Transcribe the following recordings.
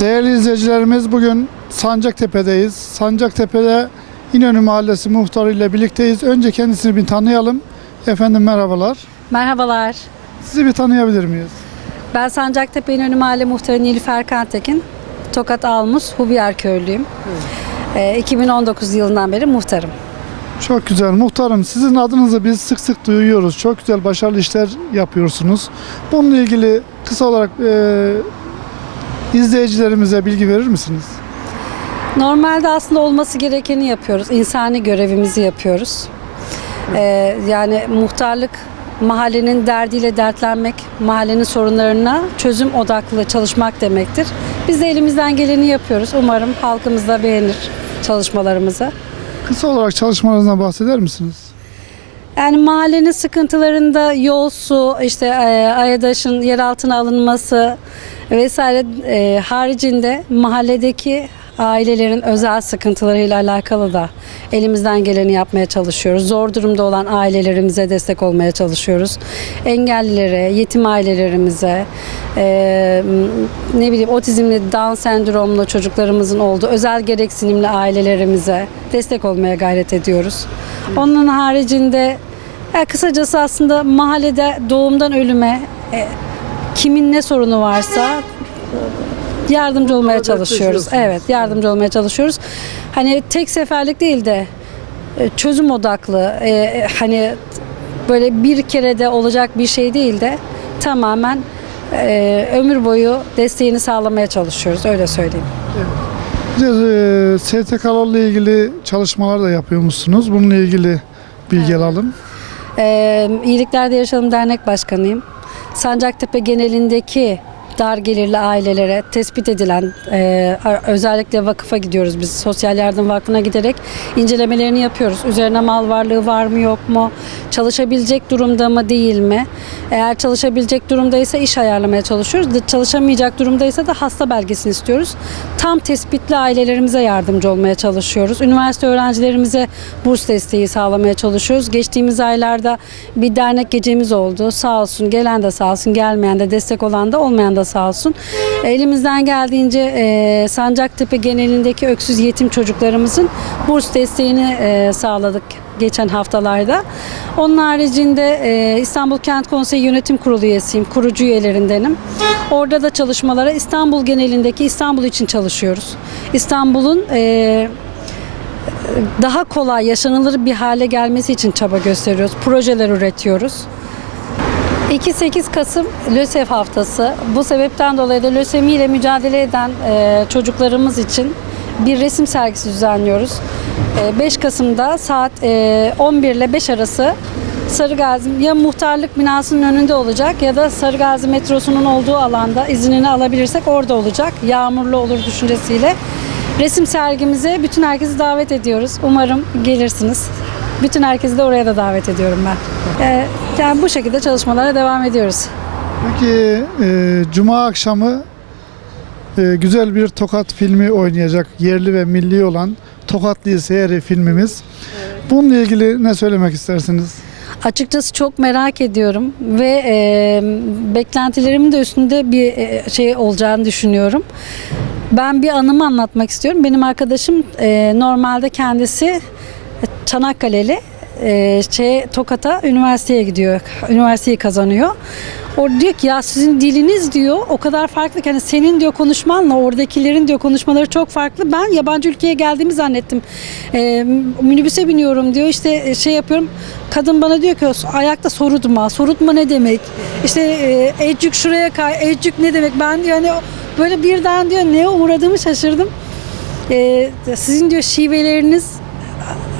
Değerli izleyicilerimiz bugün Sancaktepe'deyiz. Sancaktepe'de İnönü Mahallesi muhtarı ile birlikteyiz. Önce kendisini bir tanıyalım. Efendim merhabalar. Merhabalar. Sizi bir tanıyabilir miyiz? Ben Sancaktepe İnönü Mahalle Muhtarı Nilüfer Kantekin. Tokat Almus, Hubiyar köylüyüm. Ee, 2019 yılından beri muhtarım. Çok güzel. Muhtarım sizin adınızı biz sık sık duyuyoruz. Çok güzel başarılı işler yapıyorsunuz. Bununla ilgili kısa olarak e, izleyicilerimize bilgi verir misiniz? Normalde aslında olması gerekeni yapıyoruz. İnsani görevimizi yapıyoruz. Ee, yani muhtarlık mahallenin derdiyle dertlenmek, mahallenin sorunlarına çözüm odaklı çalışmak demektir. Biz de elimizden geleni yapıyoruz. Umarım halkımız da beğenir çalışmalarımızı. Kısa olarak çalışmalarınızdan bahseder misiniz? Yani mahallenin sıkıntılarında yol, su, işte e, Ayadaş'ın yer altına alınması vesaire e, haricinde mahalledeki ailelerin özel sıkıntılarıyla alakalı da elimizden geleni yapmaya çalışıyoruz. Zor durumda olan ailelerimize destek olmaya çalışıyoruz. Engellilere, yetim ailelerimize, e, ne bileyim otizmli, Down sendromlu çocuklarımızın olduğu özel gereksinimli ailelerimize destek olmaya gayret ediyoruz. Onun haricinde ya kısacası aslında mahallede doğumdan ölüme e, kimin ne sorunu varsa e, yardımcı olmaya çalışıyoruz. Evet, yardımcı olmaya çalışıyoruz. Hani tek seferlik değil de e, çözüm odaklı e, hani böyle bir kerede olacak bir şey değil de tamamen e, ömür boyu desteğini sağlamaya çalışıyoruz öyle söyleyeyim. Bir de, e, STK'larla ilgili çalışmalar da yapıyormuşsunuz. Bununla ilgili bilgi alalım. Ee, İyiliklerde Yaşayalım Dernek Başkanıyım. Sancaktepe genelindeki dar gelirli ailelere tespit edilen e, özellikle vakıfa gidiyoruz biz sosyal yardım vakfına giderek incelemelerini yapıyoruz. Üzerine mal varlığı var mı yok mu? Çalışabilecek durumda mı değil mi? Eğer çalışabilecek durumdaysa iş ayarlamaya çalışıyoruz. Çalışamayacak durumdaysa da hasta belgesini istiyoruz. Tam tespitli ailelerimize yardımcı olmaya çalışıyoruz. Üniversite öğrencilerimize burs desteği sağlamaya çalışıyoruz. Geçtiğimiz aylarda bir dernek gecemiz oldu. Sağ olsun gelen de sağ olsun gelmeyen de destek olan da olmayan da sağ olsun. Elimizden geldiğince e, Sancaktepe genelindeki öksüz yetim çocuklarımızın burs desteğini e, sağladık geçen haftalarda. Onun haricinde e, İstanbul Kent Konseyi Yönetim Kurulu üyesiyim, kurucu üyelerindenim. Orada da çalışmalara İstanbul genelindeki İstanbul için çalışıyoruz. İstanbul'un e, daha kolay yaşanılır bir hale gelmesi için çaba gösteriyoruz. Projeler üretiyoruz. 2-8 Kasım LÖSEV haftası. Bu sebepten dolayı da lösemi ile mücadele eden e, çocuklarımız için bir resim sergisi düzenliyoruz. E, 5 Kasım'da saat e, 11 ile 5 arası Sarıgazi ya muhtarlık binasının önünde olacak ya da Sarıgazi metrosunun olduğu alanda iznini alabilirsek orada olacak. Yağmurlu olur düşüncesiyle. Resim sergimize bütün herkesi davet ediyoruz. Umarım gelirsiniz. Bütün herkesi de oraya da davet ediyorum ben. Ee, yani bu şekilde çalışmalara devam ediyoruz. Peki e, Cuma akşamı e, güzel bir Tokat filmi oynayacak yerli ve milli olan Tokatlı Seyri filmimiz. Bununla ilgili ne söylemek istersiniz? Açıkçası çok merak ediyorum ve e, beklentilerimin de üstünde bir e, şey olacağını düşünüyorum. Ben bir anımı anlatmak istiyorum. Benim arkadaşım e, normalde kendisi Çanakkale'li e, şey, Tokat'a üniversiteye gidiyor. Üniversiteyi kazanıyor. O diyor ki ya sizin diliniz diyor o kadar farklı ki hani senin diyor konuşmanla oradakilerin diyor konuşmaları çok farklı. Ben yabancı ülkeye geldiğimi zannettim. E, minibüse biniyorum diyor işte şey yapıyorum. Kadın bana diyor ki ayakta sorutma. Sorutma ne demek? İşte e, ecük şuraya kay. Ecük ne demek? Ben diyor hani böyle birden diyor neye uğradığımı şaşırdım. E, sizin diyor şiveleriniz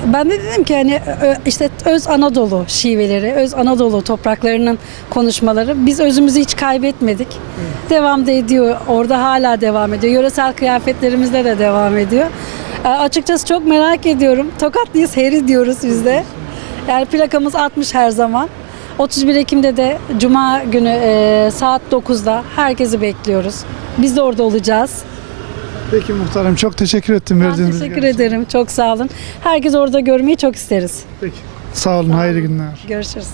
ben de dedim ki hani ö- işte öz Anadolu şiveleri, öz Anadolu topraklarının konuşmaları. Biz özümüzü hiç kaybetmedik. Devam da ediyor. Orada hala devam ediyor. Yöresel kıyafetlerimizde de devam ediyor. E, açıkçası çok merak ediyorum. Tokatlıyız, heri diyoruz biz de. Yani plakamız 60 her zaman. 31 Ekim'de de Cuma günü e, saat 9'da herkesi bekliyoruz. Biz de orada olacağız. Peki muhtarım çok teşekkür ettim Ben verdiğiniz teşekkür bilgi için. ederim. Çok sağ olun. Herkes orada görmeyi çok isteriz. Peki. Sağ olun, hayırlı günler. Görüşürüz.